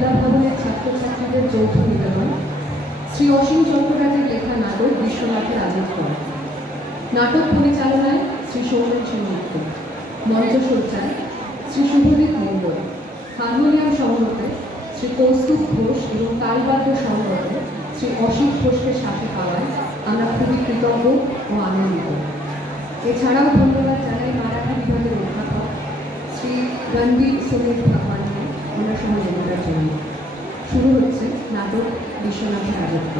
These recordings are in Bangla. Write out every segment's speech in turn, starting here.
বিদ্যা ভবনের ছাত্রছাত্রীদের যৌথ নিবেদন শ্রী অসীম চন্দ্ররাজের লেখা নাটক বিশ্বনাথের রাজত্ব। নাটক পরিচালনায় শ্রী সৌমেন সেনগুপ্ত, মঞ্চসজ্জায় শ্রী শুভদীপ মণ্ডল, হারমোনিয়াম সংগতে শ্রী কৌস্তুভ ঘোষ এবং তালবাদ্য সংগতে শ্রী অসিত ঘোষকে সাথে পাওয়ায় আমরা খুবই কৃতজ্ঞ ও আনন্দিত। এছাড়াও ধন্যবাদ জানাই মারাঠি বিভাগের অধ্যাপক শ্রী রণবীর সুমিত ভগবানকে ওনার সহযোগিতার জন্য। শুরু হচ্ছে নাটক বিশ্বনাথের রাজত্ব।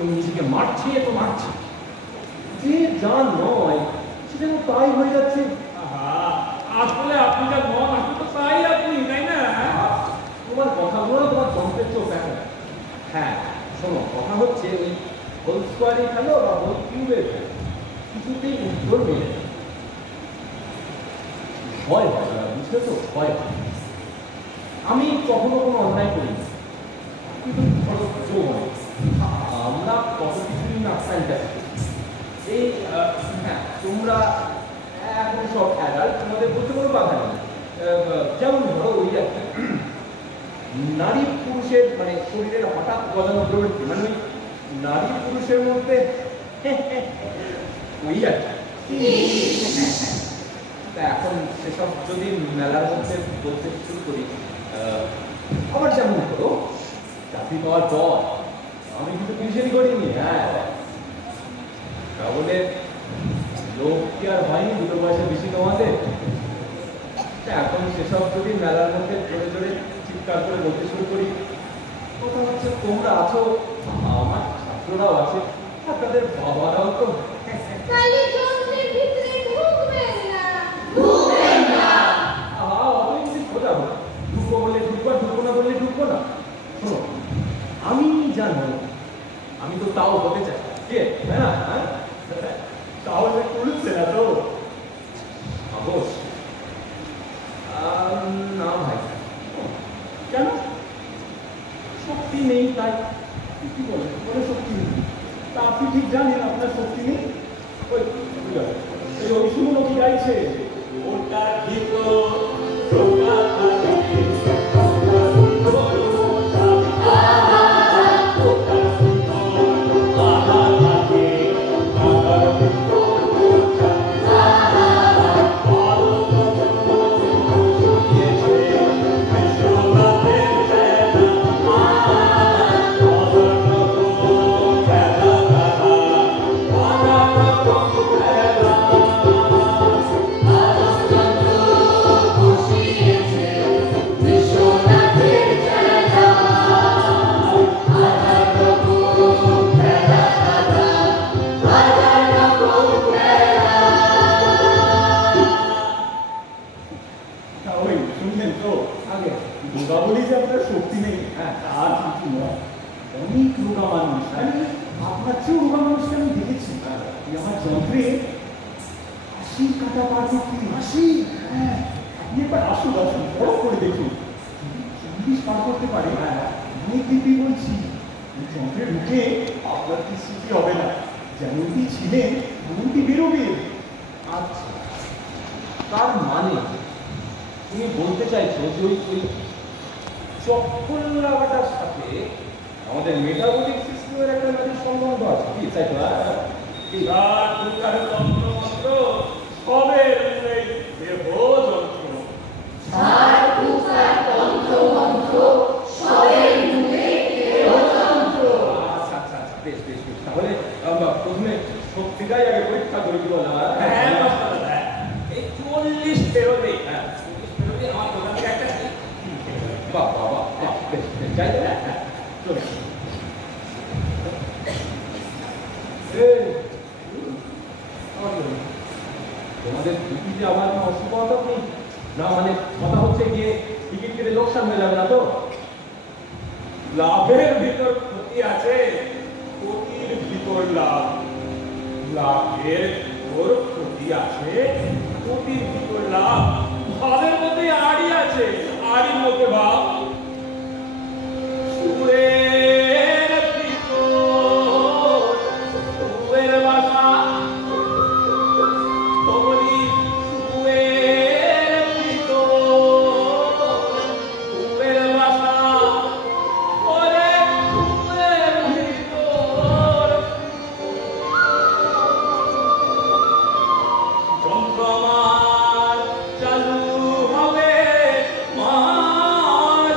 তুমি নিজেকে মারছে তো মারছে, যে যা নয় সেটা তাই হয়ে যাচ্ছে। আসলে আপনি যা নন আসলে তো তাই আপনি, তাই না? তোমার কথাগুলো তোমার যন্ত্রের চোখ দেখা। হ্যাঁ শোনো, কথা হচ্ছে ওই হোল স্কোয়ারই খেলো বা হোল কিউবের খেলো, কিছুতেই উত্তর মেলে না। ভয় হয় না, বুঝলে তো, ভয় হয়। আমি কখনো কোনো অন্যায় করি না, কিন্তু ধরো আমরা কত কিছুই না ফ্যান্টাসি। এই হ্যাঁ তোমরা এখন সব অ্যাডাল্ট, তোমাদের বলতে কোনো বাধা নেই। যেমন ধরো ওই আর কি, নারী পুরুষের মানে শরীরের হঠাৎ গজানো প্রবৃত্তি, মানে ওই নারী পুরুষের মধ্যে ওই আর কি। তা এখন সেসব যদি মেলার মধ্যে বলতে শুরু করি, আবার যেমন ধরো চাকরি পাওয়ার পর আমি কিন্তু টিউশনই করিনি। হ্যাঁ তাহলে লোক কি আর হয়নি দুটো পয়সা বেশি তোমাদের? এখন সেসব যদি মেলার মধ্যে জোরে জোরে চিৎকার করে বলতে শুরু করি, কথা হচ্ছে তোমরা আছো, আমার ছাত্ররাও আছে, আর তাদের বাবারাও তো ঢুকবো বললে ঢুকবো, ঢুকবো না বললে ঢুকবো না। শোনো, আমি জানো, আমি তো তাও হতে চাই, কে তাই না? তাহলে করছে না তো অবশ্য। না ভাই, কেন? শক্তি নেই তাই। কি বলে বলে শক্তি নেই? তা আপনি ঠিক জানেন আপনার শক্তি নেই? ওই ওই শুনুন কি গাইছে, ওটার ভিতর তোমাদের টিকিটে আমার কোনো অসুবিধা নেই না? মানে কথা হচ্ছে গিয়ে টিকিট কেটে লোকসান হয়ে যাবে না তো? লাভের ভিতর ক্ষতি আছে, ক্ষতির ভিতর লাভ। লাভের ভিতর ক্ষতি আছে, ক্ষতির ভিতর লাভ। ভাবের মধ্যে আড়ি আছে, আড়ির মধ্যে ভাব। সুরের ভিতর সুরের বাসা, তবলি সুরের ভিতর সুরের বাসা, ওরে সুরের ভিতর যন্ত্র আমার চালু হবে, মার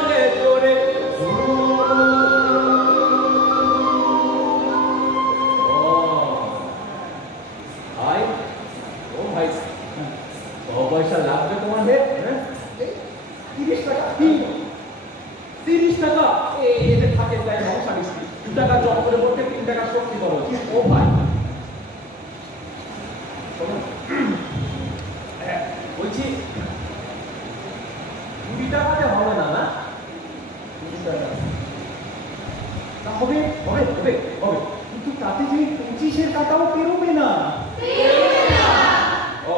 এই 25-এর কাটাও পেরোবে না। ও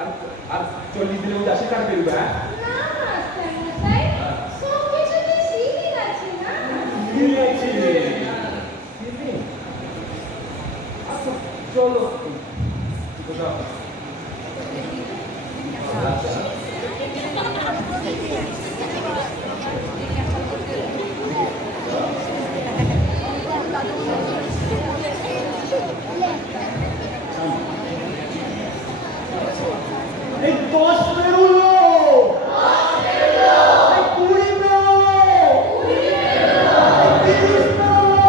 আর আর 40 দিনে 80 কাটা বেরোবে। হ্যাঁ আচ্ছা চলো এই 10 পেরোলো, 20 পেরোলো, 30 পেরোলো,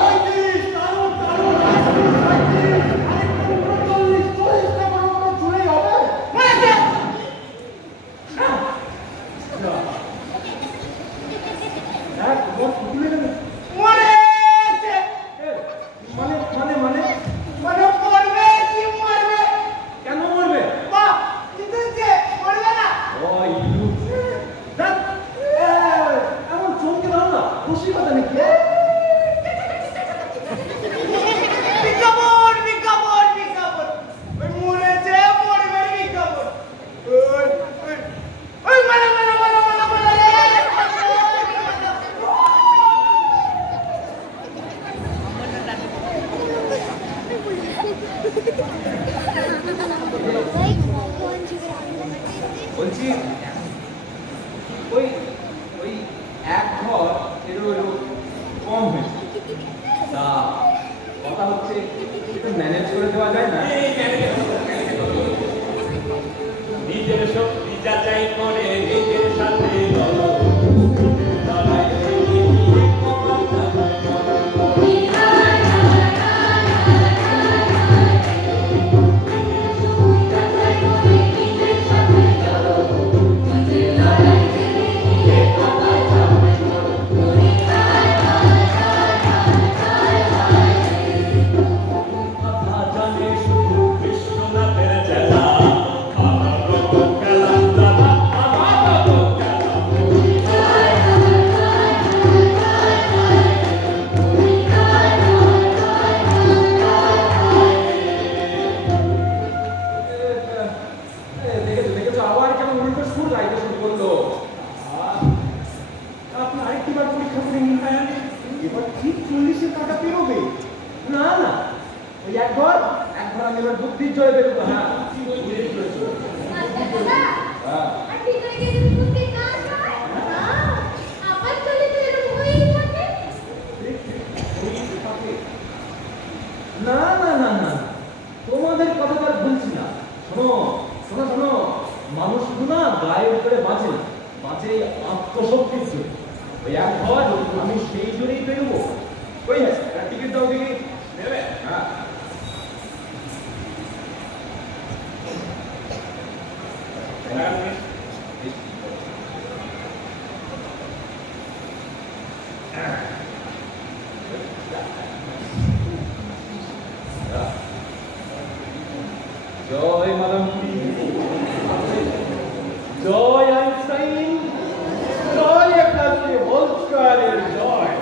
35, দারুণ দারুণ, 35, আরেকটু 39, 40টা পর্যন্ত চলেই হবে। তোমার ফুটলে নেবে মরেছে। মানে মানে মানে মানে মরবে কি মরবে? কেন মরবে? বাহ জিতেছে, মরবে না। ওই দেখ এমন চমকে দাও না, খুশি কথা নাকি? বিজ্ঞাপন বিজ্ঞাপন বিজ্ঞাপন, ওই মরেছে মরবে বিজ্ঞাপন। ওই মানে মানে মানে মানে মানে বলছি ওই ওই এক ঘর এরও কম হয়েছে, তা কথা হচ্ছে একটু ম্যানেজ করে দেওয়া যায় না? নিজের শক্তি যাচাই করে নিজের সাথে লড়ো। দেখেছো আবার কেমন উল্টো সুর গাইতে শুরু করলো। আপনি আরেকটিবার পরীক্ষা করে নিন, এবার ঠিক 40-এর কাটা পেরোবে। না না ওই এক ঘর আমি এবার বুদ্ধির জয় বেরোবো। হ্যাঁ না না না না তোমাদের কথা তো আর বলছি না। শোনো শোনো শোনো, মানুষ শুধু না গায়ের উপরে বাঁচে না, বাঁচে আত্মশক্তির জন্য। ওই এক ঘর আমি সেই জন্যই বেরোবো। ওই হ্যাঁ টিকিট দাও দেখি। নেবে? হ্যাঁ জয় মাদাম কুড়ি, জয় আইনস্টাইন, জয় এক্লাসি হোল স্কয়ারের জয়।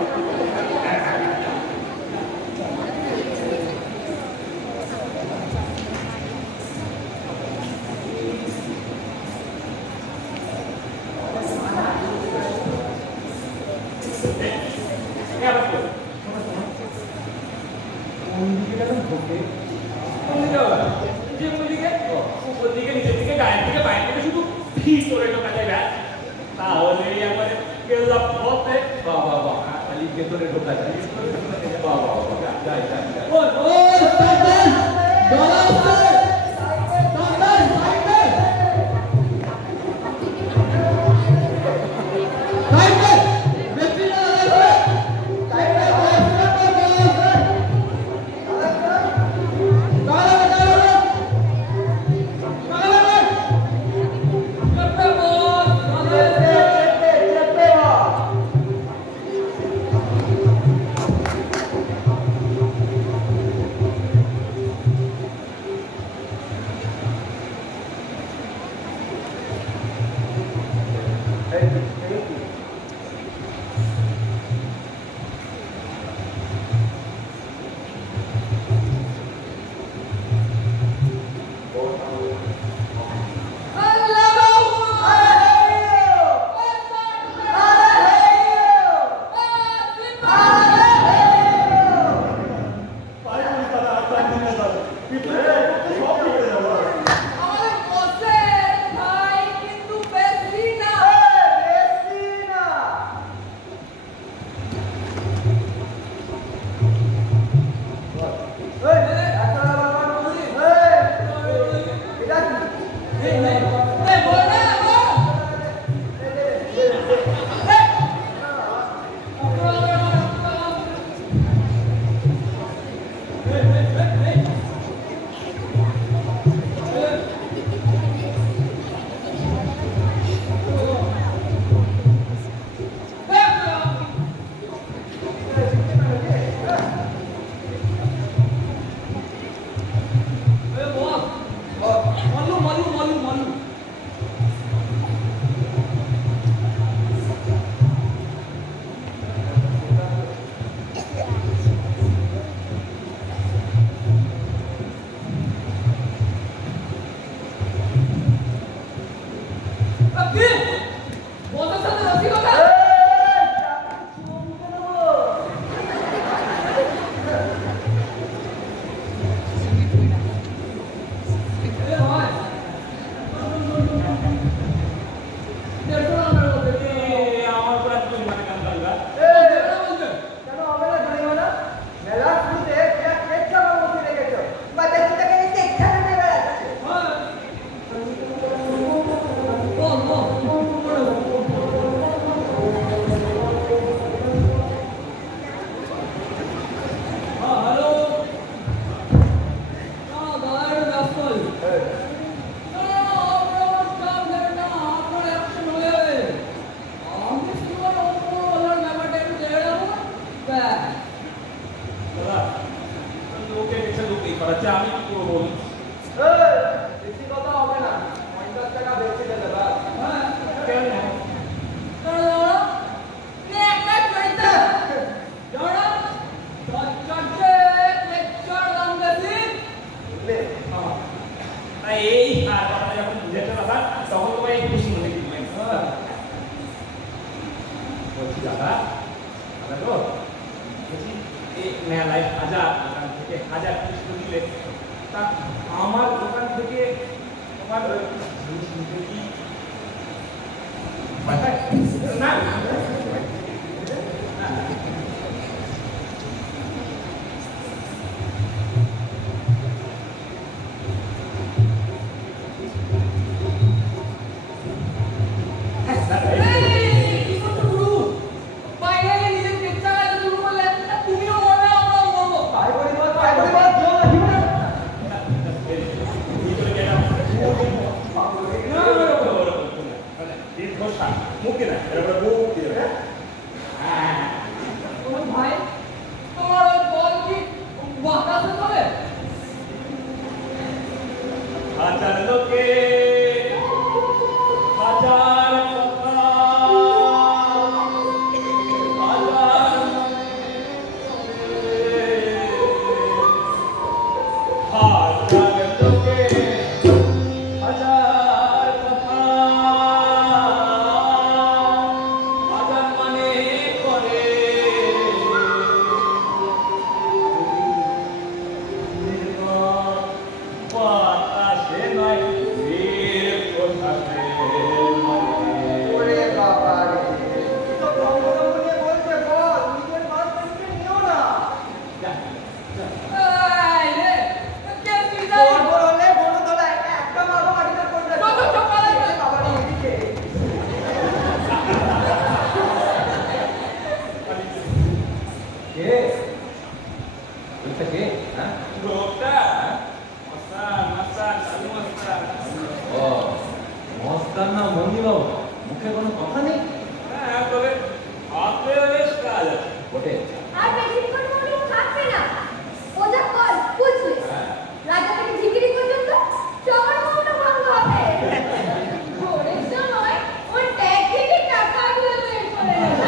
কোন দিকে গেলাম ঢোকে? উপর দিকে নিচের দিকে গায়ের দিকে বাইরের দিকে শুধু ভিতরে ঢোকা যায় ব্যাস। তাহলে একবারে গেলাম পথে। বাহ বাহ বাহ, খালি ভেতরে ঢোকা যায়। বাহ বাহ বাহ, যাই যাই যাই। দাদা লোকে গেছে লোকেই করাচ্ছে আমি কি করবো বলুন বেশি কথা হবে না 50 টাকা বেশি দেবে বাস হ্যাঁ কেন এই কথাটা যখন বুঝেছে দাদা তখন তোমার এই খুশি মনে কিনবেন বলছি দাদা দাদা তো বলছি এই মেলায় হাজার দোকান থেকে হাজার কৃষ্ণ দিলে তা আমার দোকান থেকে তোমার জিনিস নিতে কি না মুক্তি না এটা মুক্তি ভাই তোমার বল কি বাতাসে চলে হাজার লোকে হাজার কথা হাজার হাজার লোকে হাজার কথা হাজার মানে করে বাতাসে নয় বীর প্রশাসে ওরে বাবা রে তো বঙ্গবন্ধু নিয়ে বলছে বল নিজের মাছ থেকে নিও না এই রে কে তুই যাই বড় হলে বড় তলা একটা মারো মাটিতে পড়বে তো চপালে বাবা রে এদিকে কে বলছে কে হ্যাঁ লোকটা মস্তান মস্তান সাধু মস্তান ও মস্তান না মন্দি বাবু মুখে কোনো কথা নেই হ্যাঁ তবে হাতে বেশ কাজ আছে বটে আর বেশিক্ষণ মনে থাকবে না ওজা কল বুঝবে রাজা থেকে ঝিকিরি পর্যন্ত সবার মনটা ভাঙ হবে ভোরের সময় ওর ট্যাগ থেকে টাকাগুলো বের করে নেবে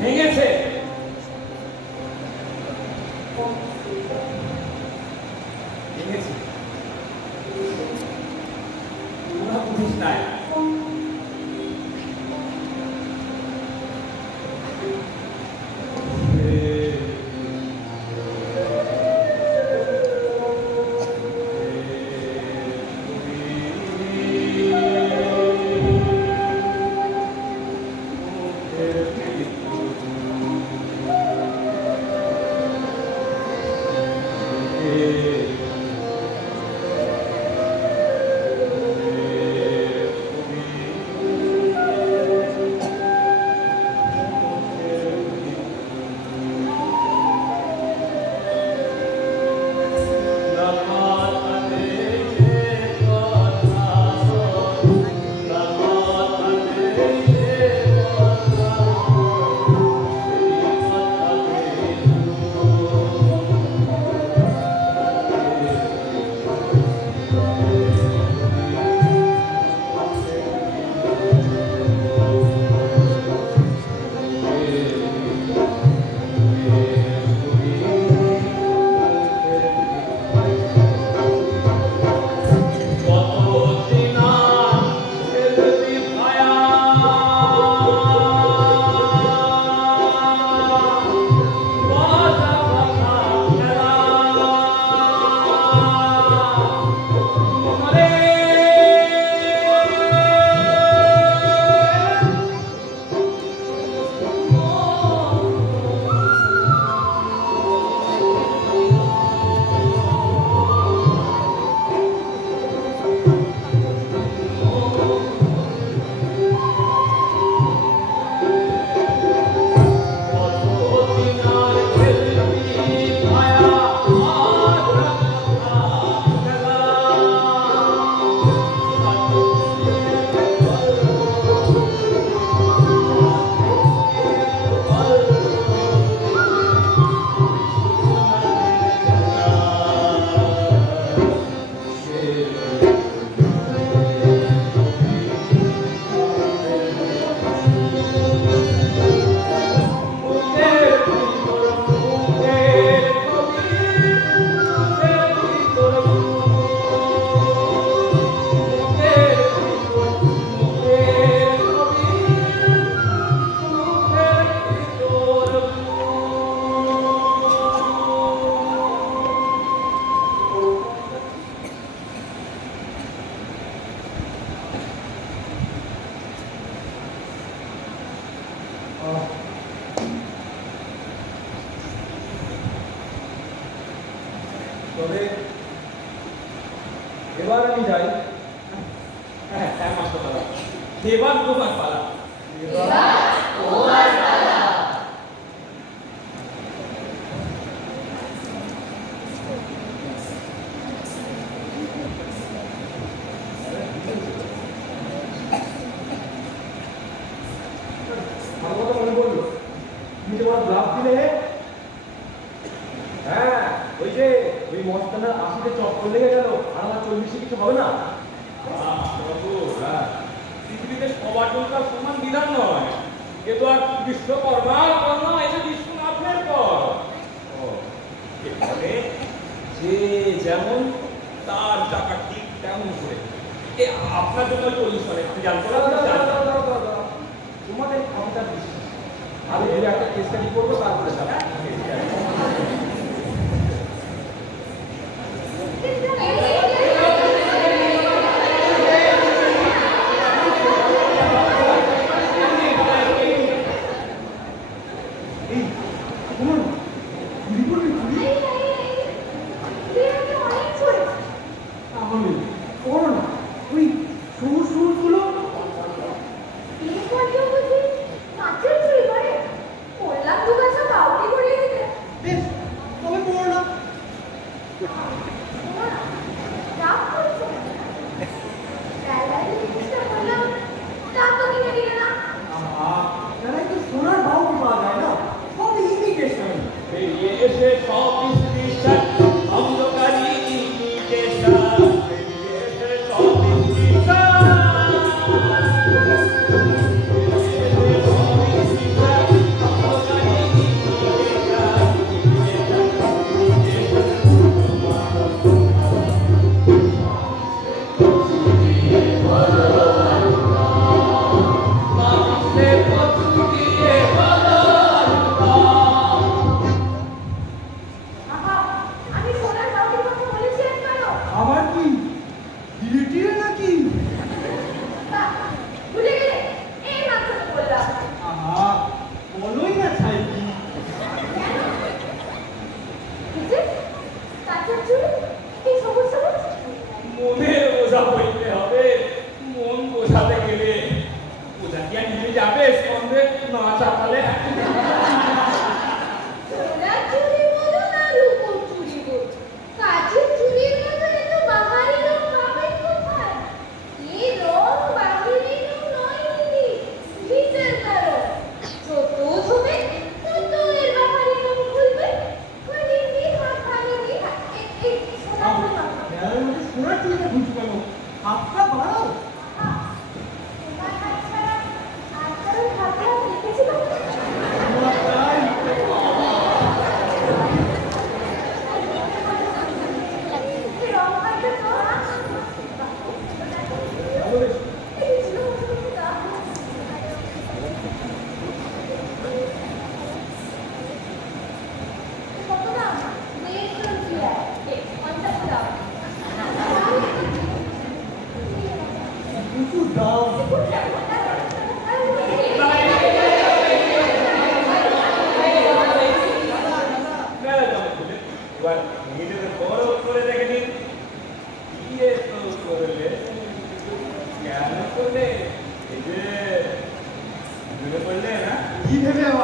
ভেঙেছে। ভেঙেছে। ওরা বুঝিস নাই। তবে এবার আমি যাই। হ্যাঁ, মাস্টার দাদা, এবার তোমার পালা। ভালো কথা মনে পড়লো, তুমি তোমার ব্লাফ দিলে। হ্যাঁ, ওই যে ওই মস্তানার 80-তে চক্কর লেগে গেল, আর আমার 40-এ কিছু হবে না। পৃথিবীতে সবার জন্য তার সমান বিধান নয়। এ তো আর বিশ্বকর্মার পর নয়, এটা বিশ্বনাথের পর। এখানে যে যেমন তার টাকা ঠিক তেমন করে। এ আপনার জন্য 40 মানে আপনি জানতে তোমাদের ক্ষমতা বিশ্বাস, আমি এর একটা কেস স্টাডি করবো, তারপরে যাবো। সোনার ভাও পাওয়া যায় না, সব ইমিটেশন।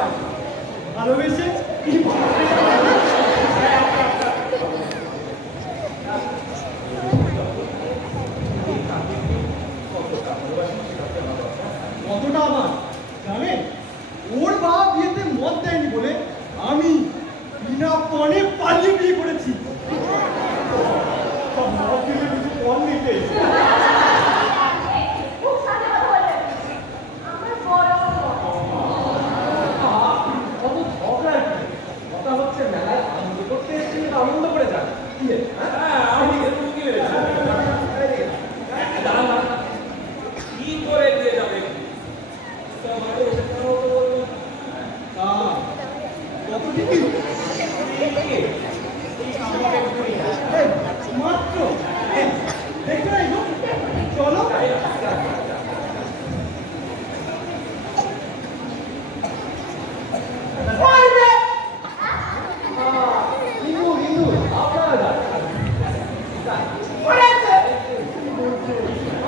হয় ভালোবেসে কি কতটা আমার জানেন ওর বাবা বিয়েতে মত দেয়নি বলে আমি বিনা পণে পালিয়ে বিয়ে করেছি কিছু পণ নিতে খুব সাথে কথা বলে আমার বড় কত ঝগড়া কথা হচ্ছে মেলায় আনন্দ করতে এসেছি আনন্দ করে যান হ্যাঁ আমি এরকম কি ভেবেছি দাঁড়ান কি করে দিয়ে যাবে কত টিকিট মাত্র দেখতে নাই গো? চলো হিন্দু হিন্দু আপনারা যান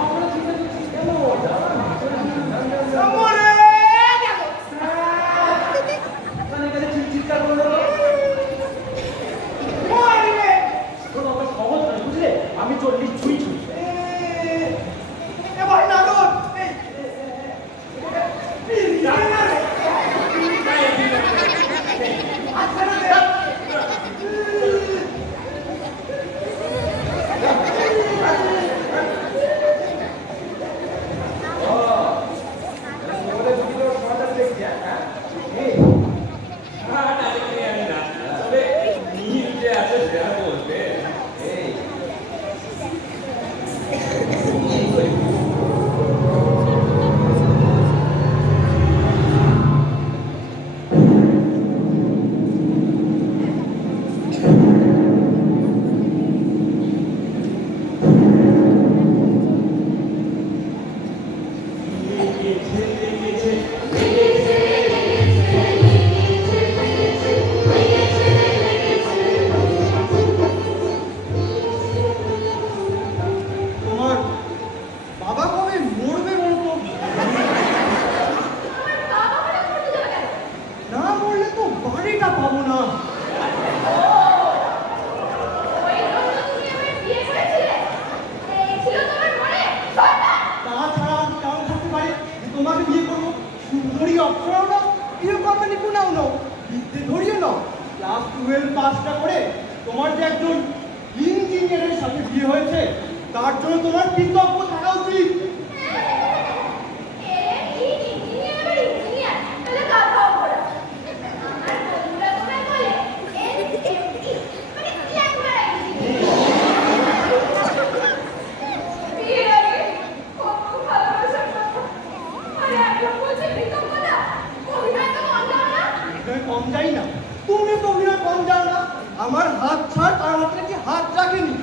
আপনারা চিন্তা করছি কেন চিৎকার করলো সহজ নয় বুঝলে আমি 40 ছুঁই ছুঁই এবার নাটক তোমার বাবা কবে মরবে বলতো আমার বাবা বলে করতে যাবে কেন না মরলে তো বাড়িটা পাবো না ওই জন্য তুমি আমায় বিয়ে করেছিলে এই ছিল তোমার মনে শয়তান তাছাড়া আমি কেমন করতে পারি যে তোমাকে বিয়ে করবো সুন্দরী অপ্সরাও নাও এরকম নিপুণাও নাও বিদ্যে ধরিয়ে নাও ক্লাস 12 পাসটা করে তোমার যে একজন ইঞ্জিনিয়ারের সাথে বিয়ে হয়েছে তার জন্য তোমার কৃতজ্ঞ থাকা উচিত ইঞ্জিনিয়ার তাহলে কাকাও পড়া আমার বন্ধুরা তোমায় বলে এসএমই মানে লেখাপড়া বিয়ের আগে কত ভালোবাসার কথা আর এখন বলছে কৃতজ্ঞতা অভিনয় তো মন দাও না অভিনয় কম যাই না তুমি তো অভিনয় কম যাও না আমার হাত ছাড় তার মাত্রা কি হাত রাখেনি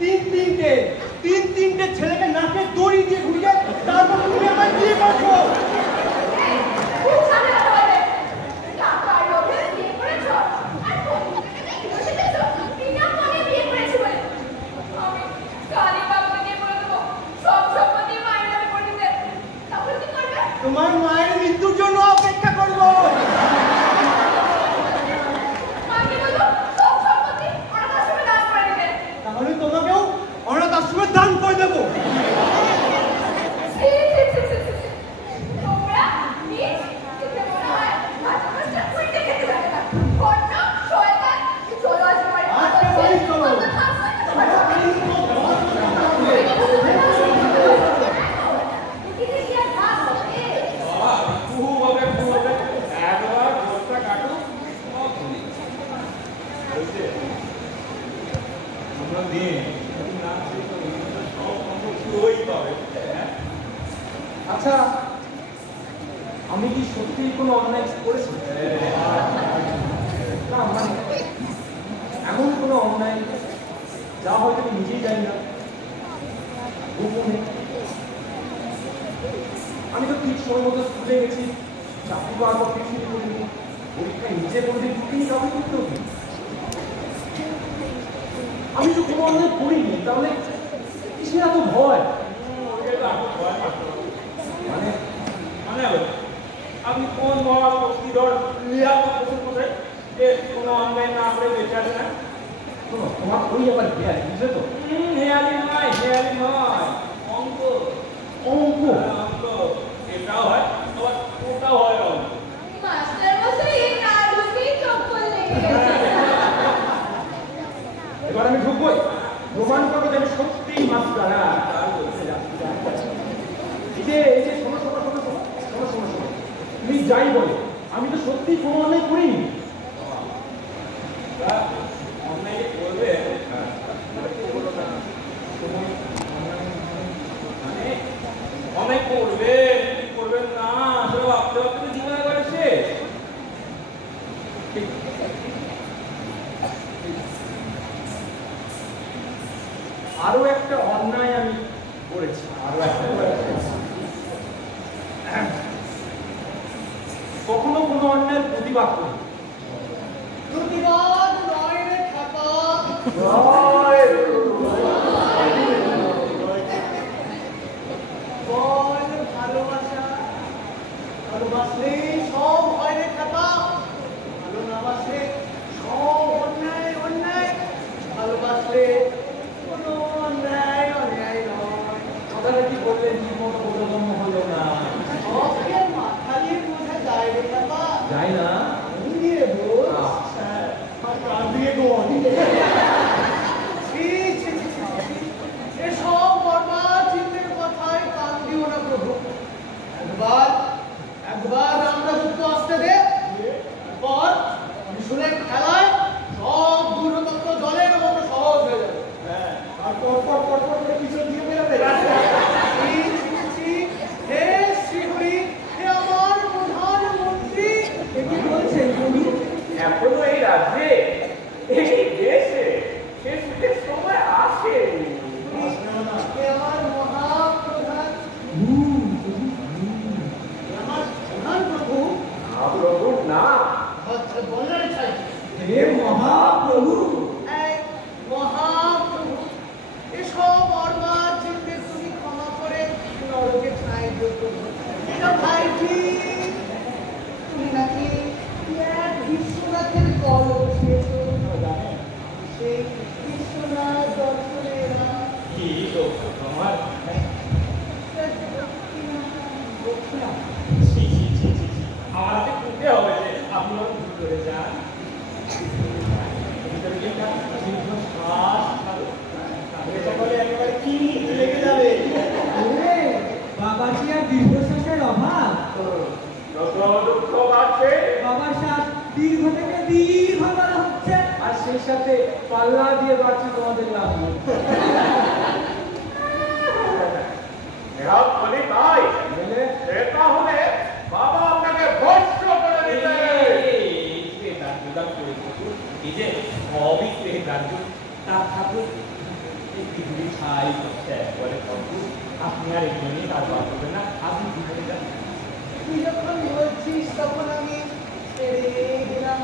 তিনটে ছেলেকে নাকে দড়ি দিয়ে ঘুরিয়ে তারপর তুমি আমায় বিয়ে করছো খুব সামনে কথা বলে টাকার লোভে বিয়ে করেছো আর বন্ধুদেরকে দেখে বসে বিনা মনে বিয়ে করেছি বলে আমি কালী বাবাকে গিয়ে বলে দেবো সব সম্পত্তি মায়ের নামে করে দিতে তাহলে কি করবে তোমার মায়ের মৃত্যুর জন্য অপেক্ষা করবো মাকে বলো সব সম্পত্তি অনাথ আশ্রমে দান করে দিতে তাহলে তোমাকেও অনাথ আশ্রমে দান করে দেবো তোমরা নিজ দেখে মনে হয় ভাজা মাছটা উল্টে খেতে থাকে না বড্ড শয়তান চলো আজ বাড়ি আজকে বাড়ি চলো। বাবা খুব হবে একবার ভোটটা কাটু সব ভুলি বলছে আমরা দিন না শেষ হবে সব সম্পত্তি ওই পাবে হ্যাঁ আচ্ছা আমি কি সত্যি কোনো অন্যায় করেছি না মানে এমন কোনো অন্যায় যা হয়তো আমি নিজেই জানি না গোপনে আমি তো ঠিক সময় মতো স্কুলে গেছি চাকরি পাওয়ার পর কিছুই করিনি পরীক্ষায় নিজে কোনোদিন ঢুকিনি কাউকে করতে হতো আমি তো কোনো অন্যায় করিনি তাহলে কিসের এত ভয় মানে মানে আপনি কোন মহা ভক্তিধর কোথায় কোনো অনলাইন না করে বেঁচে আছে না? শোনো, তোমার ওই আবার হেয়ারি, বুঝলে তো? হেয়ালি নয়, অঙ্ক। অঙ্ক? অঙ্ক এটাও হয়, আবার ওটাও হয় অঙ্ক। মাস্টার মশাই এই না ঢুকেই চপ্পল লেগে গেছে। এবার আমি ঢুকবোই, প্রমাণ করবো যে আমি সত্যিই মাস্টার। এই যে শোনো, তুমি যাই বলে আমি তো সত্যি কোনো অন্যায় করিনি। অনলাইনে করবে অনেক করবেন না, আসলে ভাবতে ভাবতে জীবন একবারে শেষ। আরো একটা অন্যায় আমি করেছি, কখনো কোনো অন্যায়ের প্রতিবাদ করি। প্রতিবাদ নয় রে খাতা। বল ভালোবাসা, ভালোবাসলে সব হয় রে খাতা। ভালো না বাসলে সব অন্যায়। ভালোবাসলে কোনো অন্যায় নয়। কথাটা কি বললেন, ঠিক মতো বোধগম্য হলো না। সবকে মাথা দিয়ে বোঝা যায় রে খাতা। যাই না? মন দিয়ে বোঝ, প্রাণ দিয়ে বোঝ। এসব বরবাদ চিন্তের কথায় কান দিও না প্রভু। একবার আমরা যুক্ত আসতে দে, পর মিশনের খেলায় সব দূরতত্ত্ব জলের মতো সহজ হয়ে যাবে। আর পর করে পিছন দিয়ে বেরোবে। হে শ্রীহরি, হে আমার প্রধানমন্ত্রী। কি বলছেন তুমি? এখনো এই রাজ্যে, এই দেশে শেষ সময় আসে। হে আমার মহাপ্রধান, আমার প্রধান প্রভু। প্রভু না, আচ্ছা বলার চাই। হে মহাপ্রভু। এই মহাপ্রভু, এসব বরবাদ চিন্তে তুমি ক্ষমা করে নরকে ঠাঁই যোগ্য। এটা ভাই ঠিক, তুমি নাকি এক বিশ্বনাথের কলম ছিঁড়েছ। সেই বিশ্বনাথ দর্শনের কি লোক আমার। আমার হাতে কুটে হবে যে আপনি আমার ভুল করে যান। সকলে একেবারে কি লেগে যাবে। বাবার কি আর দীর্ঘশ্বাসের অভাব? দুঃখ আছে, বাবার শ্বাস দীর্ঘ থেকে দীর্ঘ করা হচ্ছে, আর সেই সাথে পাল্লা দিয়ে বাড়ছে তোমাদের লাভ। বলি তাই বুঝলে? এটা হলে বাবা আপনাকে ভস্ম করে দিবে। এই যে সবই রাজ্য তার ঠাকুর পৃথিবী ছাই করছে একবারে ঠাকুর। আপনি আর এগুলি তার বার করবেন না, আপনি দিতে যান। তুই যখন বলছিস তখন আমি ছেড়ে দিলাম।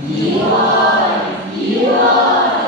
কি হয়, কি হয়।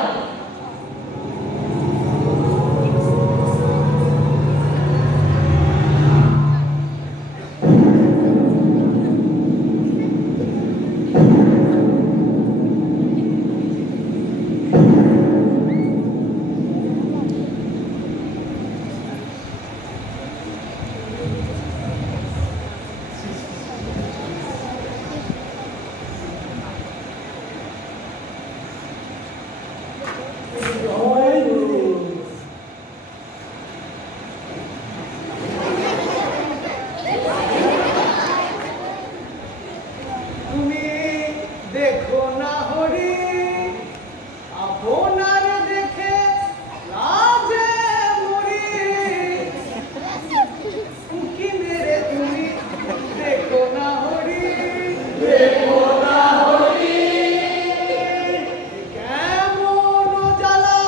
তুমি দেখো না হরি, আপনার দেখে লাজে মরি। উঁকি মেরে তুমি দেখো না হরি, কেমন জ্বালা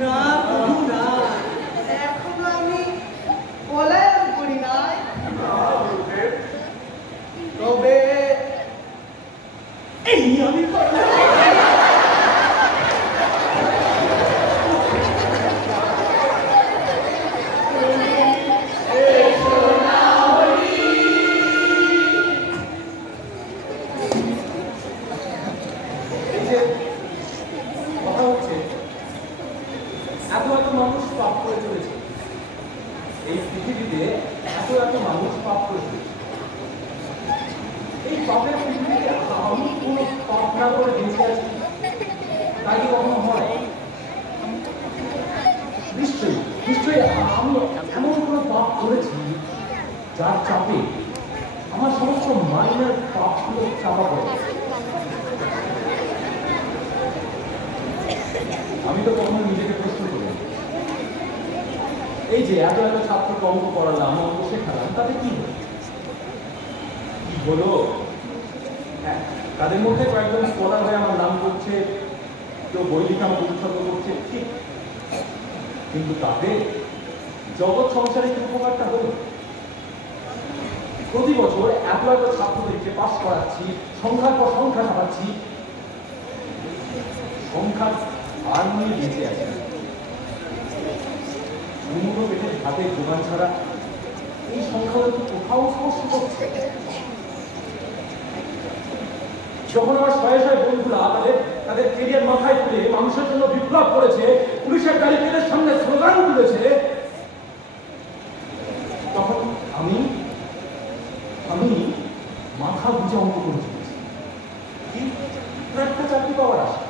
না প্রভু না, এখনো আমি পলায়ন করি নাই। তবে এই আমি যার চাপে আমার সমস্ত মাইনার পাপগুলো চাপা পড়ে। আমি তো কখনো নিজেকে প্রশ্ন করি, এই যে এত এত ছাত্রকে অঙ্ক করালাম, অঙ্ক শেখালাম, তাতে কি হলো? হ্যাঁ, তাদের মধ্যে কয়েকজন স্কলার হয়ে আমার নাম করছে, কেউ বই লিখে আমাকে উৎসর্গ করছে, ঠিক, কিন্তু তাতে জগৎ সংসারে কি উপকারটা হলো? প্রতি বছর এত এত ছাত্রদেরকে পাস করাচ্ছি, সংখ্যার পর সংখ্যা ছাপাচ্ছি, সংখ্যার আর নিয়ে বেঁচে আছে। উন্নত পেটের হাতে যোগান ছাড়া এই সংখ্যাগুলো তো কোথাও স্পর্শ করছে। যখন আমার শয়ে শয়ে বন্ধুরা তাদের কেরিয়ার মাথায় তুলে মানুষের জন্য বিপ্লব করেছে, পুলিশের ব্যারিকেডের সামনে স্লোগান তুলেছে, তখন আমি মাথা বুঝে অঙ্ক করে চলেছি। কি একটা চাকরি পাওয়ার আশা,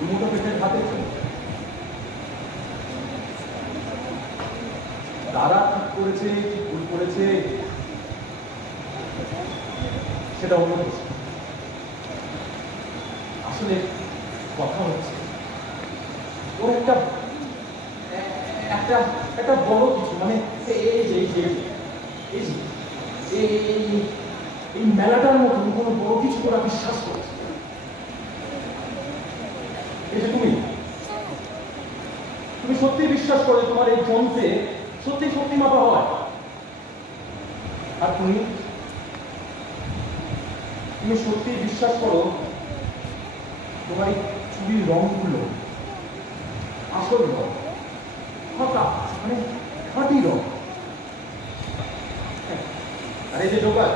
উন্নত পেটের হাতে তারা ঠিক করেছে, কি ভুল করেছে সেটা অন্য কিছু। আসলে কথা হচ্ছে ওর একটা বড় কিছু, মানে এই মেলাটার মতন কোনো বড় কিছু ওরা বিশ্বাস করেছে। এই যে তুমি সত্যি বিশ্বাস করে তোমার এই যন্ত্রে সত্যি সত্যি মাপা হয়, আর তুমি সত্যি বিশ্বাস করো তোমার এই চুরির রংগুলো আসল রং, মানে খাঁটি রং। আর এই যে জোগাড়,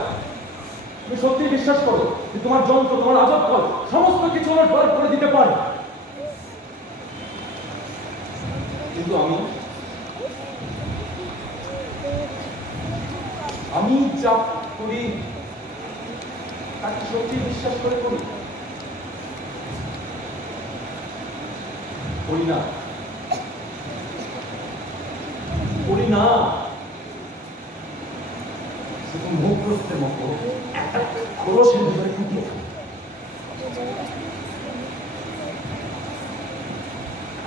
তুমি সত্যি বিশ্বাস করো যে তোমার যন্ত্র, তোমার আজব ফল সমস্ত কিছু আমার ডর করে দিতে পারে, কিন্তু আমি যা করি তাকে সত্যি বিশ্বাস করে করি না, শুধু মুখপ্রস্তের মতো একটা খোলসের ভিতরে ঢুকিয়ে।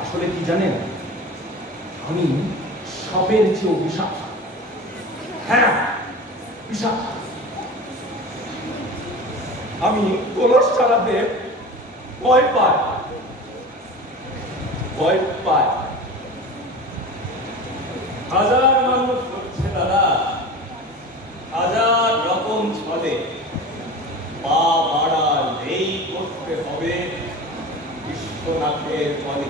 আসলে কি জানেন, আমি সাপের চেয়েও বিষাক্ত। হ্যাঁ, বিষাক্ত। আমি কলস চালাতে ভয় পাই। হাজার মানুষ হচ্ছে দাদা, হাজার রকম ছলে, পা বাড়ালেই করতে হবে বিশ্বনাথের বলে।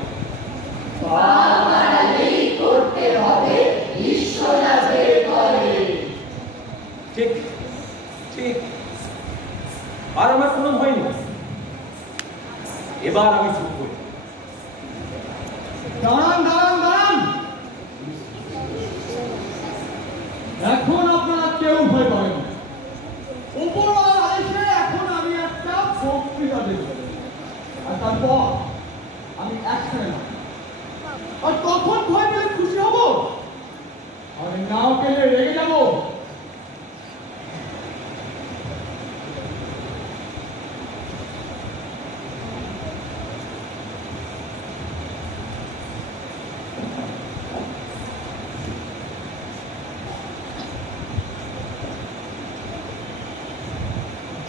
ঠিক ঠিক, আর আমার কোনো ভয় নেই। এবার আমি চুপ করি। দাঁড়ান, এখন আপনারা কেউ ভয় পাবেন না। উপরওয়ালার আদেশে এখন আমি একটা বক্তৃতা দেব, আর তারপর আমি অ্যাকশনে নামব। আর তখন ভয় পেলে খুশি হব, আর নাও পেলে রেগে যাব।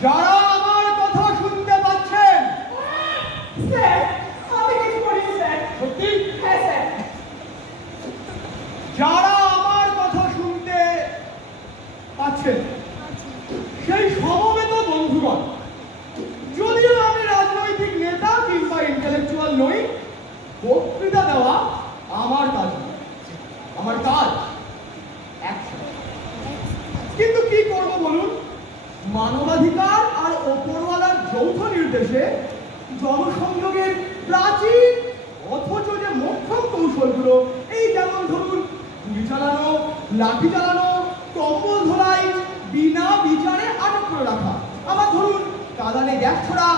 যারা আমার কথা শুনতে পাচ্ছেন, স্যার আমি কিছু করিনি স্যার। সত্যি? প্রাচীন অথচ যে মোক্ষম কৌশলগুলো, এই যেমন ধরুন গুলি চালানো, লাঠি চালানো, কম্বল ধোলাই, বিনা বিচারে আটক করে রাখা, আবার ধরুন কাঁদানে গ্যাস ছোড়া,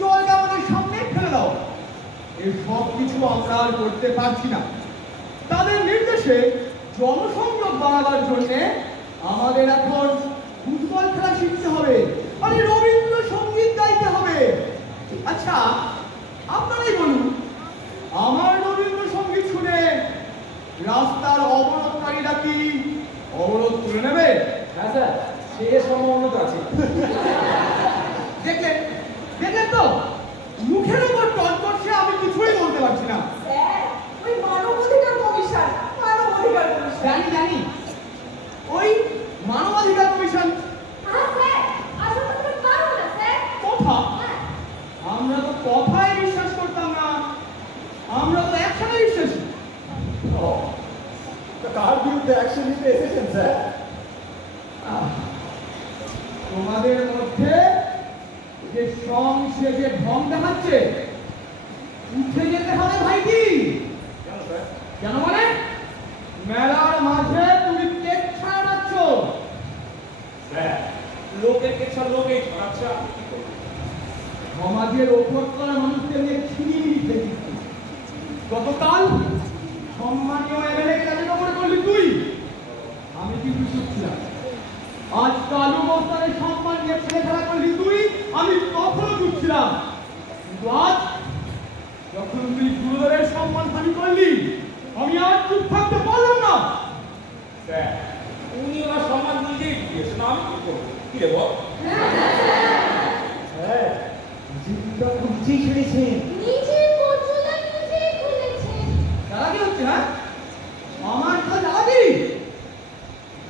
জল গামনের সামনে ফেলে দাও, এসব কিছু আমরা আর করতে পারছি না। তাদের নির্দেশে জনসংযোগ বাড়াবার জন্য আমাদের এখন ফুটবল খেলা শিখতে হবে, আরে রবীন্দ্রসঙ্গীত গাইতে হবে। আচ্ছা আপনারাই বলুন, আমার রবীন্দ্রসঙ্গীত শুনে রাস্তার অবরোধকারীরা কি অবরোধ তুলে নেবে? হ্যাঁ স্যার, সে সম্ভাবনা তো আছে। দেখলেন দেখলেন তো, মুখের উপর টন করছে, আমি কিছুই বলতে পারছি না। স্যার, ওই মানবাধিকার কমিশন, মানবাধিকার কমিশন। জানি জানি, ওই মানবাধিকার কমিশন। স্যার আসলে তুমি পারো না স্যার। কথা? হ্যাঁ। আমরা তো কথায় বিশ্বাস করতাম না, আমরা তো অ্যাকশনে বিশ্বাসী। কার বিরুদ্ধে অ্যাকশন নিতে এসেছেন স্যার? তোমাদের মধ্যে যে সংসেজে ঢং দেখাচ্ছে, উঠে যেতে হবে ভাইটি। কেন স্যার? কেন মানে? মেলার মাঝে তুমি কেক ছাড়াচ্ছ। স্যার, লোকের কেছা লোকেই ছড়াচ্ছে, আপনি কি করবেন? সমাজের ওপর করা মানুষকে নিয়ে ছিনিয়ে নিতে দিচ্ছি। গতকাল সম্মানীয় এমএলএ কে জানিয়ে মনে করলি তুই, আমি কিন্তু চুপ ছিলাম। আজ কালু মস্তানের সম্মান নিয়ে ছেলে খেলা করলি তুই, আমি তখনও চুপ ছিলাম। কিন্তু আজ যখন তুই গুরুদেবের সম্মান হানি করলি, আমি আর চুপ থাকতে পারলাম না। স্যার, উনি ওনার সম্মান নিজেই দিয়েছেন, আমি কি করবো? কি রে বল? হ্যাঁ, জিতটা খুঁজেই খেলেছেন। নিজের পর্যন্ত নিজেই খুলেছেন। তারা কি হচ্ছে? হ্যাঁ, আমার তো দাবি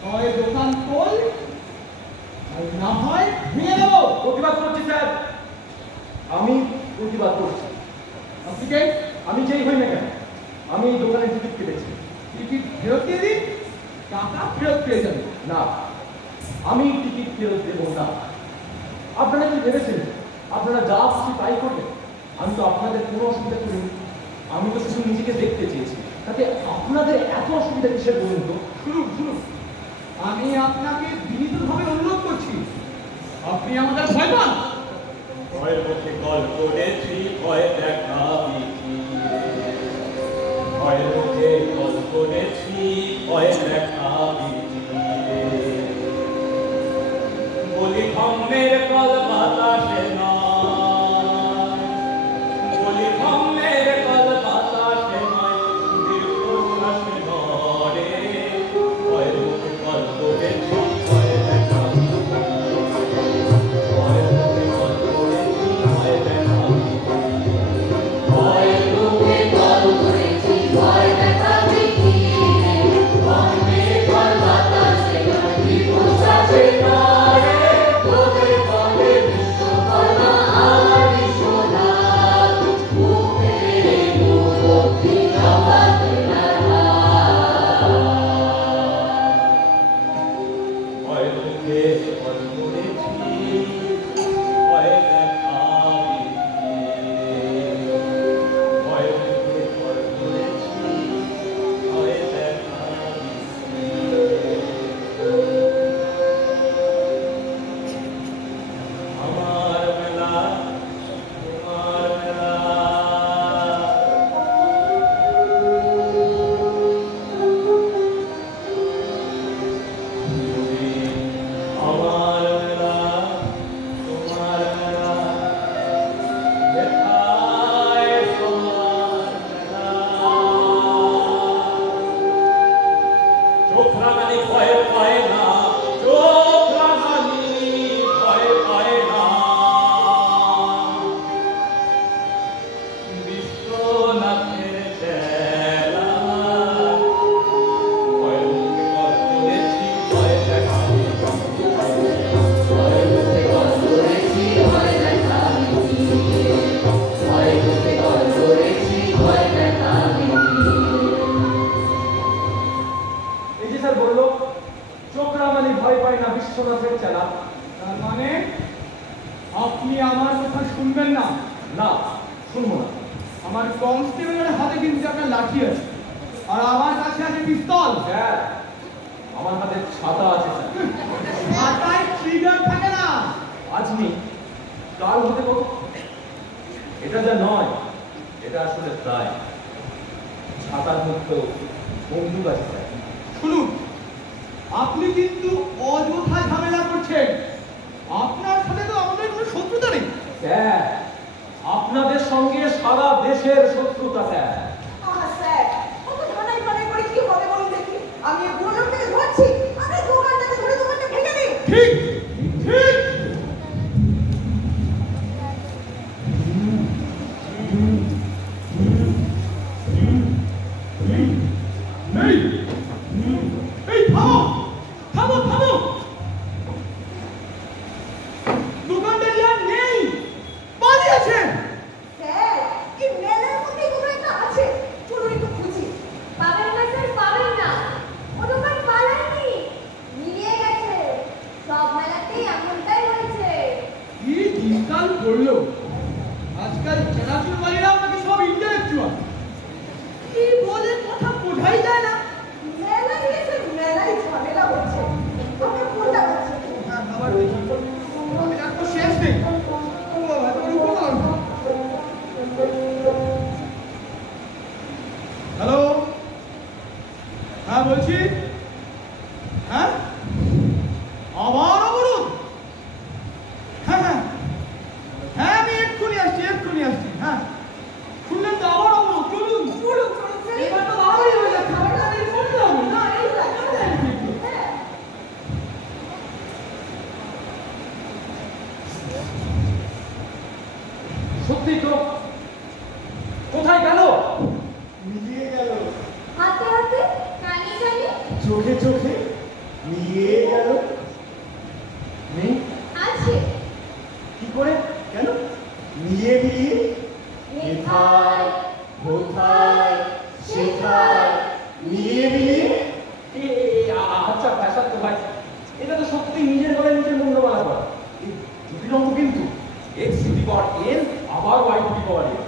হয় দোকান খোল, আর না হয় ভেঙে দেবো। প্রতিবাদ করছি স্যার, আমি প্রতিবাদ করছি। আপনি কে? আমি যেই হই না কেন, আমি এই দোকানে টিকিট কেটেছি। টিকিট ফেরত দিয়ে দিন, টাকা ফেরত পেয়ে যাবেন। না, আমি টিকিট ফেরত দেবো না। আপনারা কি ভেবেছেন আপনারা যা খুশি তাই করবেন? আমি তো আপনাদের কোনো অসুবিধা করিনি, আমি তো শুধু নিজেকে দেখতে চেয়েছি। তাতে আপনাদের এত অসুবিধা কিসের বলুন তো? শুনুন শুনুন, আমি আপনাকে বিনীতভাবে অনুরোধ করছি, আপনি আমাদের ভয় পান? ভয়ের মুখে কল করেছি, ভয় দেখাবি কি? ভয়ের মুখে কল করেছি, ভয় দেখাবি কি? বলি ধম্মের কল বাতাসে নয়, বলি ধম্মের কল বাতাসে নয়, দীর্ঘশ্বাসে নড়ে। ভয়ের মুখে কল করেছি, ভয় দেখাবি কি? ভয়ের মুখে কল করেছি, ভয় দেখাবি কি? ভয়ের মুখে কল করেছি, ভয় দেখাবি কি? বম্বে কল বাতাসে নয়, দীর্ঘশ্বাসে নড়ে। তোদের বলে বিশ্বকর্মা আর বিশ্বনাথ, মুখে মুক্তি আমাদের হাত। ভয়ের মুখে কল করেছি, ভয় দেখাবি কি? ভয়ের মুখে কল করেছি, ভয় দেখাবি কি? আমার মেলা, তোমার মেলা। আমার মেলা, তোমার মেলা, যেথায় সবার মেলা। চোখ রাঙানি ভয় পায় না, চোখ রাঙানি ভয় পায় না। বিশ্বনাথের চেলা, ভয়ের মুখে কল করেছি, ভয় দেখাবি কি? ভয়ের মুখে কল করেছি, ভয় দেখাবি কি? ভয়ের মুখে কল করেছি, ভয় দেখাবি কি? এই যে স্যার বললো চোখ রাঙানি ভয় পায় না, বিশ্বনাথের চেলা। তার মানে আপনি আমার কথা শুনবেন না? না, শুনবো না। আমার কনস্টেবলের হাতে কিন্তু একটা লাঠি আছে আর আমার কাছে আছে পিস্তল। স্যার আমার হাতে ছাতা আছে স্যার। মাথায় ট্রিগার থাকে না। আজ নেই কাল হতে কত। এটা যা নয় এটা আসলে তাই। ছাতার মধ্যেও বন্দুক আছে স্যার। শুনুন, আপনি কিন্তু অযথা ঝামেলা করছেন। আপনার সাথে তো আমাদের কোনো শত্রুতা নেই। স্যার আপনাদের সঙ্গে সারা দেশের শত্রুতা স্যার। আহা স্যার, অত ধানাই পানাই করে কি হবে বলুন দেখি? আমি এই বুড়ো লোকটাকে ধরছি, আমি দোকানটাকে ধরে দোকানটা ভেঙে দিই। ঠিক ঠিক। এই এই থামো থামো থামো। দোকানটা আর নেই, পালিয়েছে। স্যার, এই মেলার মধ্যে কোনো একটা আছে, চলুন একটু খুঁজি। পাবেন না স্যার, পাবেন না। ও দোকান পালায়নি, মিলিয়ে গেছে। সব মেলাতেই এমনটাই হয়েছে। কি দিনকাল পড়লো। আজকাল চেনাচুর বাড়িরা আমাকে সব ইন্টালেকচুয়াল। কি বলে কথা বোঝাই যায় না। মেলা নিয়ে স্যার মেলাই ঝামেলা হচ্ছে। আমি কোনটা করছি? আবার দেখি এটা তো শেষ নেই। ও বাবা, তোমার উপকরণ। হ্যালো, হ্যাঁ বলছি। হ্যাঁ আবার অবরোধ? হ্যাঁ হ্যাঁ হ্যাঁ, আমি এক্ষুনি আসছি হ্যাঁ। শুনলেন তো, আবার অবরোধ। চলুন চলুন চলুন স্যার। এবার তো ভালোই হয়ে যাচ্ছে। আমার কাছে শুনতে হবে না। এই স্যার, হ্যাঁ। সত্যি তো কোথায় গেল? মিলিয়ে গেল, হাতে হাতে, কানে কানে, চোখে চোখে মিলিয়ে গেল। নেই আছে। কি করে? কেন মিলিয়ে মিলিয়ে? কোথায়? কোথায় সেথায় মিলিয়ে মিলিয়ে। আচ্ছা ফ্যাশন তো ভাই, এটা তো সত্যি নিজের ঘরে নিজের মূল্য বলা করা। এই দুটি অঙ্ক কিন্তু X to the power N আবার Y to the power N.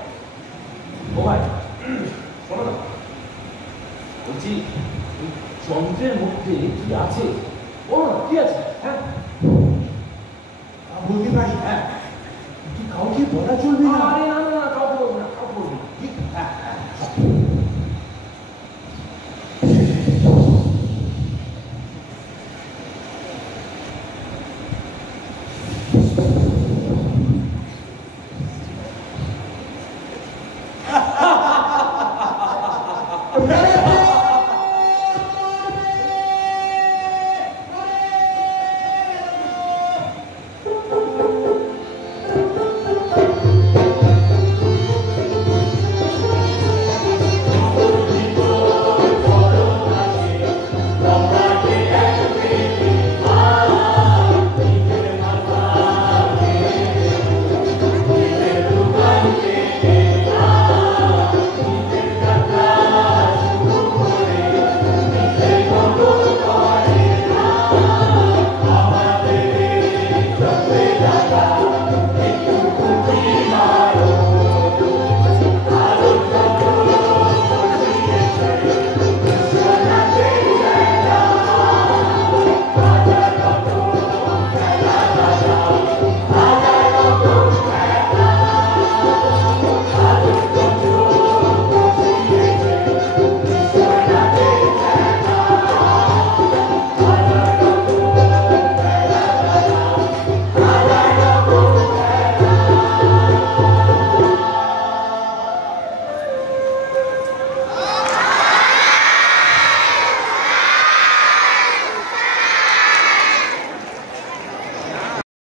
ও ভাই শোনো না, বলছি এই যন্ত্রের মধ্যে কি আছে বলো না, কি আছে? হ্যাঁ বলতে পারি, হ্যাঁ। কিন্তু কাউকে বলা চলবে না। আরে না না না, কাউ বলবো না, কাউ বলবো না। ঠিক? হ্যাঁ হ্যাঁ। হ্যাঁ,